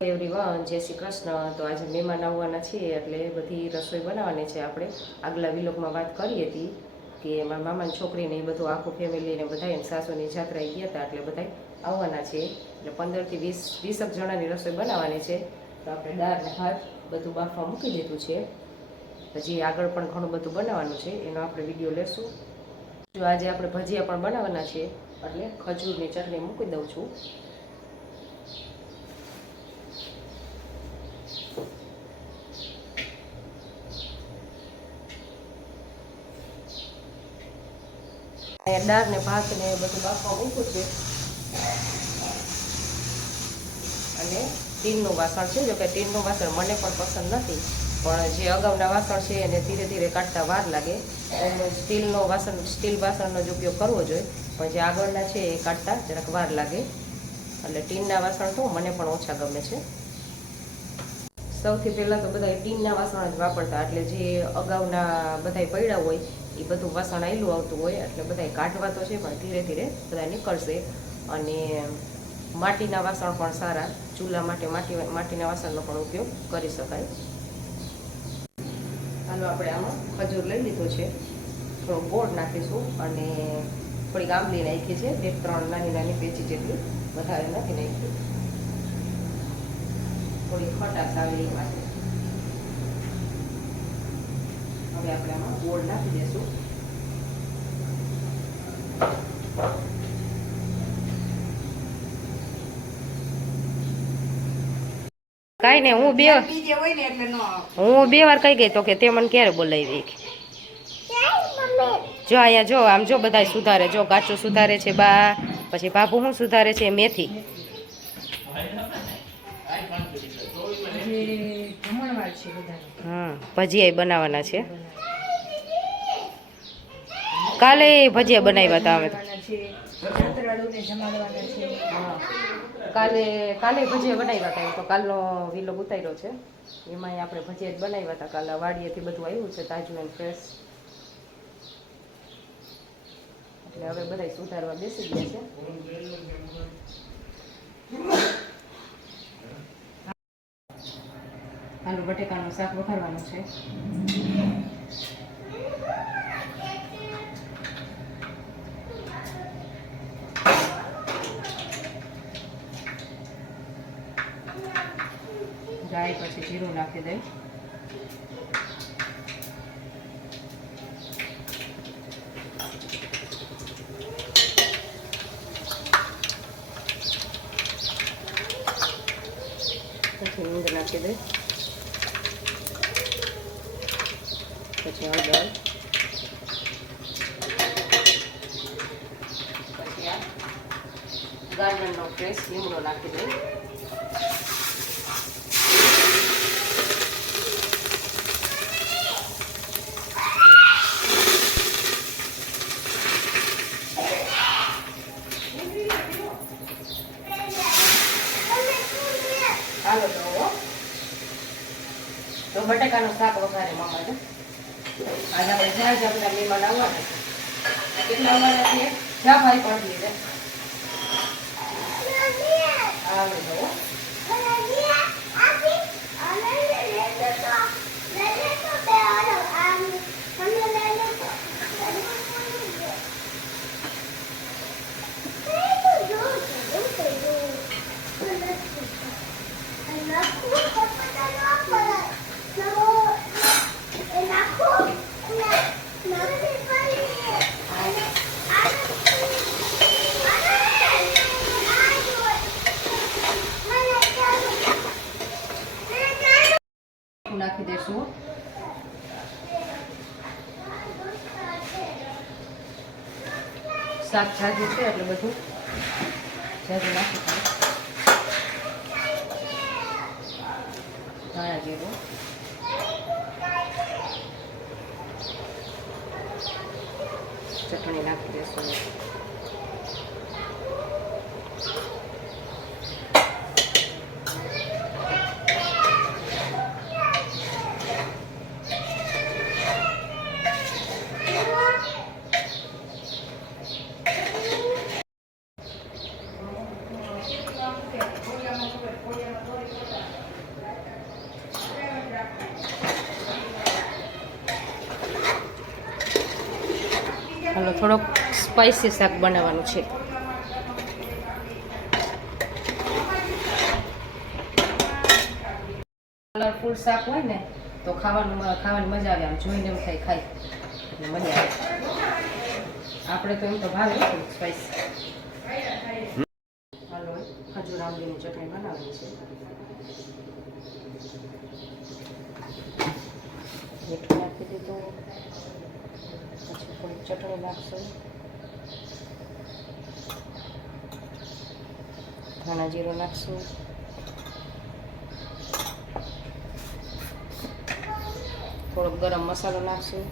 Everyone, જય શ્રી કૃષ્ણ। તો આજે મહેમાન આવવાના છીએ એટલે બધી રસોઈ બનાવવાની છે। આપણે આગલા વિલોગમાં વાત કરી હતી કે મારા મામાની છોકરીને એ બધું આખું ફેમિલીને બધા સાસુની જાત્રાએ ગયા હતા એટલે બધા આવવાના છે। એટલે 15 થી 20 જણાની રસોઈ બનાવવાની છે। તો આપણે દાળ ને ભાત બધું બાફવા મૂકી દીધું છે। હજી આગળ પણ ઘણું બધું બનાવવાનું છે, એનો આપણે વિડીયો લેશું। જો આજે આપણે ભજીયા પણ બનાવવાના છે એટલે ખજૂરની ચટણી મૂકી દઉં છું। દાળ ને ભાત ને બધું બાફવા મૂક્યું છે અને ટીનનું વાસણ છે। જો કે ટીનનું વાસણ મને પણ પસંદ નથી, પણ જે અગાઉના વાસણ છે એને ધીરે ધીરે કાઢતા વાર લાગે। સ્ટીલ વાસણનો જ ઉપયોગ કરવો જોઈએ, પણ જે આગળના છે એ કાઢતા જરાક વાર લાગે, એટલે ટીનના વાસણ તો મને પણ ઓછા ગમે છે। સૌથી પહેલાં તો બધા ટીનના વાસણ જ વાપરતા, એટલે જે અગાઉના બધા પડ્યા હોય એ બધું વાસણ આવેલું આવતું હોય એટલે બધા કાઢવા તો છે, પણ ધીરે ધીરે બધા નીકળશે। અને માટીના વાસણ પણ સારા, ચૂલા માટે માટીના વાસણનો પણ ઉપયોગ કરી શકાય। હાલો, આપણે આમાં ખજૂર લઈ લીધો છે, થોડો ગોળ નાખીશું અને થોડીક આંબલી નાખી છે, 2-3 નાની નાની પેચી જેટલી, વધારે નથી નાખી, થોડી ખટાશ આવે એ માટે। હવે આપણે આમાં ગોળ નાખી દઈશું। કાઈ ને હું બે વાર કહી ગઈ તો કે તે મને ક્યારે બોલાવી। જો અહીંયા જો આમ જો બધા સુધારે, જો કાચું સુધારે છે બા, પછી બાપુ શું સુધારે છે, મેથી। ભજીયા બનાવવાના છે। કાલે ભજીયા બનાવ્યા હતા અમે, કાલે ભજીયા બનાવ્યા હતા, તો કાલનો વિલોગ ઉતાર્યો છે, એમાં આપણે ભજીયા જ બનાવ્યા હતા। કાલે વાડીએથી બધું આવ્યું છે તાજું એન્ડ ફ્રેશ, એટલે હવે બધા સુધારવા બેસી ગયા છે। આલુ બટેકાનું શાક વઘારવાનું છે। રાઈ પછી જીરું નાખી દઈ, પછી હિંગ નાખી દઈ, પછી હળદર, પછી આ ગાર્ડનનો ફ્રેશ લીમડો નાખી દઈ, હાલો તો બટાકાનું શાક વઘારે મામાને। આજે આપણે જ્યાં જ્યાં બધા મહેમાન આવવાના છે, કેટલા આવવાના છીએ, જ્યાં ભાઈ પણ દીધે હાલો તો નાખી દઈશું। શાક જાજુ છે એટલે બધું જાજુ નાખી દઉં, ધાણા જીરું, ચટણી નાખી દઈશું। હાલો થોડોક સ્પાઇસી શાક બનાવવાનું છે. કલરફુલ શાક હોય ને તો ખાવાની મજા આવે. આમ જોઈને એમ થાય ખાય એટલે મજા આવે. આપણે તો એમ તો ભાવે સ્પાઇસ. હાલો ખજૂર આંબલીની ચટણી બનાવવાની છે. મીઠું નાખી દીધું, પછી થોડી ચટણી નાખશું, ધાણા જીરું નાખશું, થોડોક ગરમ મસાલો નાખશું,